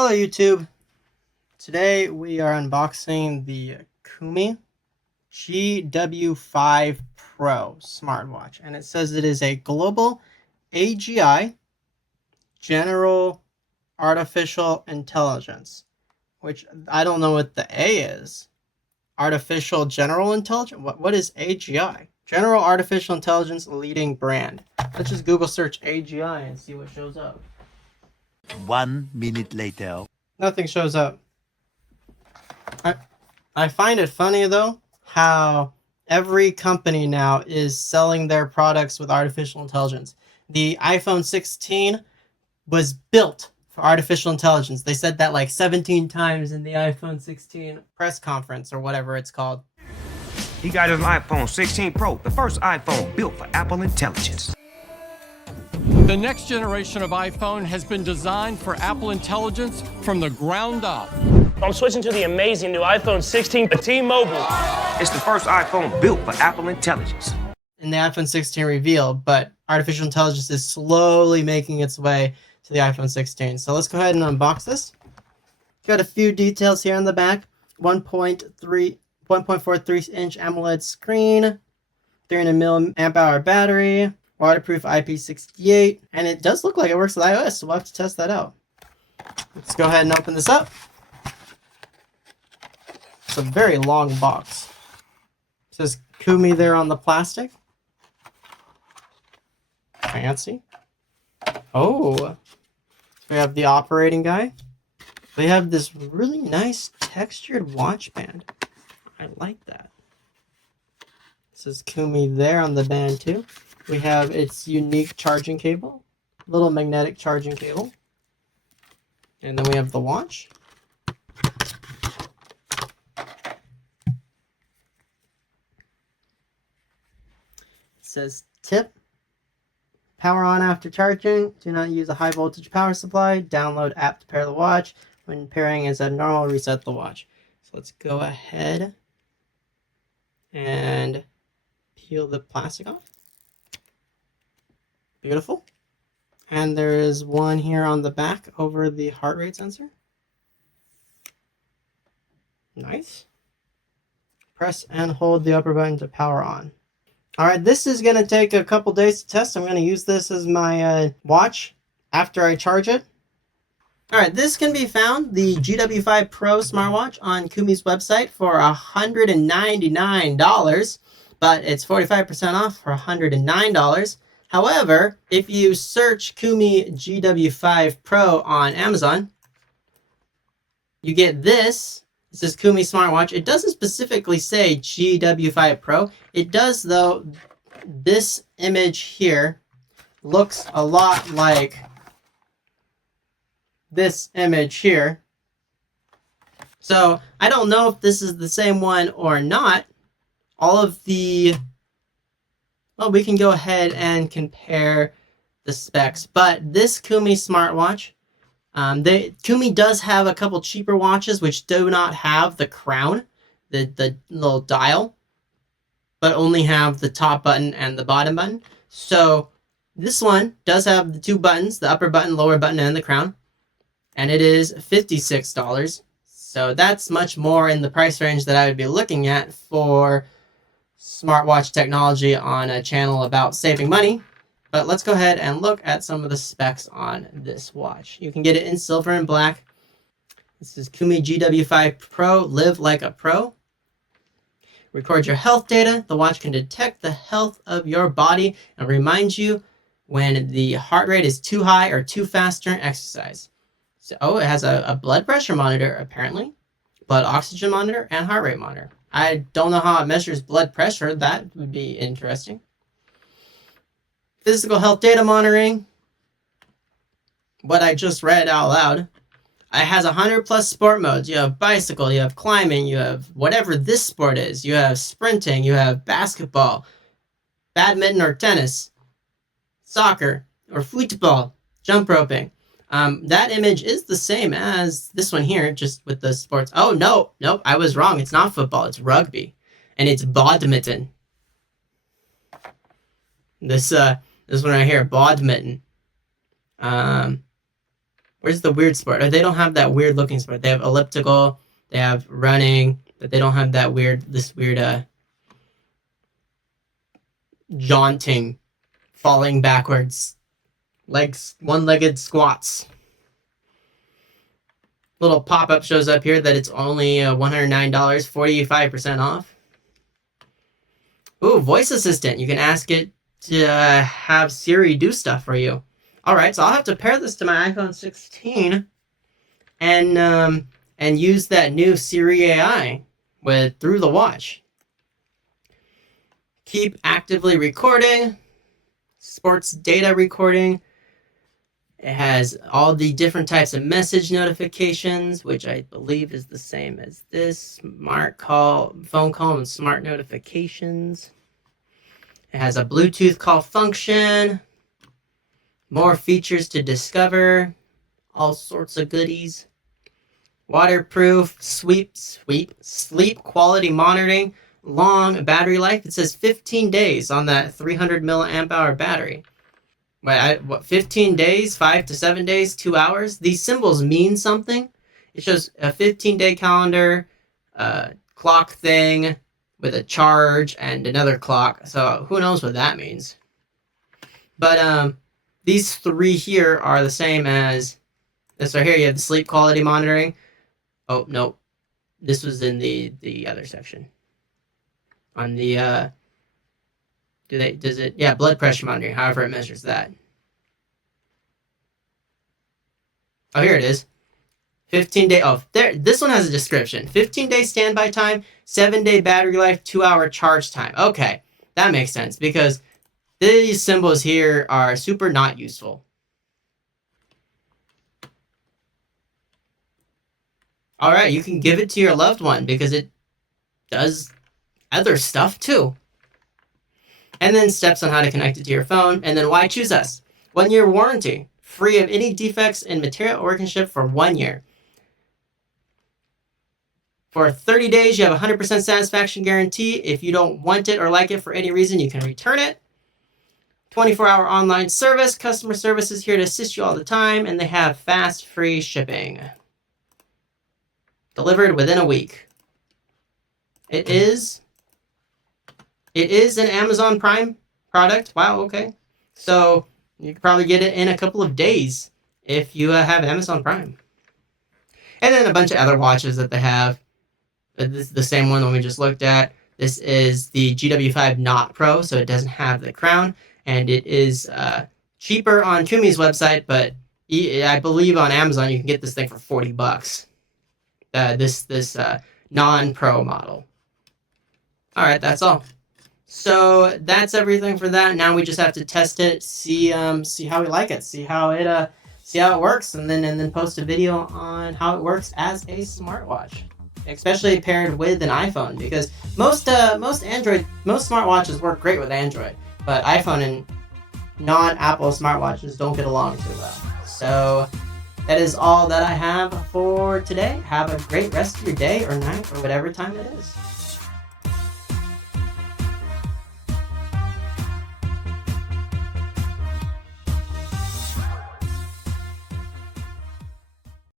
Hello YouTube. Today we are unboxing the Kumi GW5 Pro smartwatch, and it says it is a global AGI General Artificial Intelligence, which I don't know what the A is. Artificial General Intelligence? What is AGI? General Artificial Intelligence leading brand. Let's just Google search AGI and see what shows up. 1 minute later. Nothing shows up. I find it funny though how every company now is selling their products with artificial intelligence. The iPhone 16 was built for artificial intelligence. They said that like 17 times in the iPhone 16 press conference or whatever it's called. He got his iPhone 16 Pro, the first iPhone built for Apple Intelligence. The next generation of iPhone has been designed for Apple Intelligence from the ground up. I'm switching to the amazing new iPhone 16 with T-Mobile. It's the first iPhone built for Apple Intelligence. In the iPhone 16 reveal, but artificial intelligence is slowly making its way to the iPhone 16. So let's go ahead and unbox this. Got a few details here on the back. 1.43 inch AMOLED screen, 300 milliamp hour battery, waterproof IP68, and it does look like it works with iOS, so we'll have to test that out. Let's go ahead and open this up. It's a very long box. It says Kumi there on the plastic. Fancy. Oh, we have the operating guide. We have this really nice textured watch band. I like that. This is Kumi there on the band too. We have its unique charging cable, little magnetic charging cable. And then we have the watch. It says tip. Power on after charging. Do not use a high voltage power supply. Download app to pair the watch. When pairing is abnormal, reset the watch. So let's go ahead and peel the plastic off. Beautiful. And there is one here on the back over the heart rate sensor. Nice. Press and hold the upper button to power on. Alright, this is going to take a couple days to test. I'm going to use this as my watch after I charge it. Alright, this can be found, the GW5 Pro smartwatch, on Kumi's website for $199, but it's 45% off for $109. However, if you search Kumi GW5 Pro on Amazon, you get this. This is Kumi smartwatch. It doesn't specifically say GW5 Pro. It does, though. This image here looks a lot like this image here. So I don't know if this is the same one or not. All of the... Well, we can go ahead and compare the specs. But this Kumi smartwatch, Kumi does have a couple cheaper watches which do not have the crown, the little dial, but only have the top button and the bottom button. So this one does have the two buttons, the upper button, lower button, and the crown. And it is $56. So that's much more in the price range that I would be looking at for smartwatch technology on a channel about saving money. But let's go ahead and look at some of the specs on this watch. You can get it in silver and black. This is Kumi GW5 Pro, Live Like a Pro. Record your health data. The watch can detect the health of your body and remind you when the heart rate is too high or too fast during exercise. So, it has a blood pressure monitor, apparently, blood oxygen monitor, and heart rate monitor. I don't know how it measures blood pressure. That would be interesting. Physical health data monitoring. What I just read out loud. It has 100 plus sport modes. You have bicycle, you have climbing, you have whatever this sport is. You have sprinting, you have basketball, badminton or tennis, soccer or football, jump roping. That image is the same as this one here, just with the sports. Oh, no, nope, I was wrong. It's not football, it's rugby. And it's badminton. This one right here, badminton. Where's the weird sport? Or they don't have that weird looking sport. They have elliptical, they have running, but they don't have that this weird jaunting, falling backwards, one-legged squats. Little pop-up shows up here that it's only $109, 45% off. Ooh, voice assistant. You can ask it to have Siri do stuff for you. All right, so I'll have to pair this to my iPhone 16 and use that new Siri AI through the watch. Keep actively recording, sports data recording. It has all the different types of message notifications, which I believe is the same as this. Smart call, phone call, and smart notifications. It has a Bluetooth call function. More features to discover. All sorts of goodies. Waterproof, sleep quality monitoring. Long battery life. It says 15 days on that 300 milliamp hour battery. What, 15 days, 5 to 7 days, 2 hours? These symbols mean something. It shows a 15-day calendar, clock thing with a charge and another clock. So who knows what that means? But these three here are the same as this right here. You have the sleep quality monitoring. Oh, no. This was in the other section. On the blood pressure monitoring, however it measures that. Oh, here it is. 15-day, this one has a description. 15-day standby time, 7-day battery life, 2-hour charge time. Okay, that makes sense because these symbols here are super not useful. All right, you can give it to your loved one because it does other stuff too. And then steps on how to connect it to your phone. And then why choose us? 1-year warranty. Free of any defects in material or workmanship for 1 year. For 30 days, you have a 100% satisfaction guarantee. If you don't want it or like it for any reason, you can return it. 24-hour online service. Customer service is here to assist you all the time. And they have fast, free shipping. Delivered within a week. It is an Amazon Prime product. Wow, okay. So you can probably get it in a couple of days if you have Amazon Prime. And then a bunch of other watches that they have. This is the same one that we just looked at. This is the GW5 Not Pro, so it doesn't have the crown. And it is cheaper on Kumi's website, but I believe on Amazon you can get this thing for $40. This non-pro model. All right, that's all. So that's everything for that. Now we just have to test it, see how we like it, see how it works, and then post a video on how it works as a smartwatch, especially paired with an iPhone, because most smartwatches work great with Android, but iPhone and non-Apple smartwatches don't get along too well. So that is all that I have for today. Have a great rest of your day or night or whatever time it is.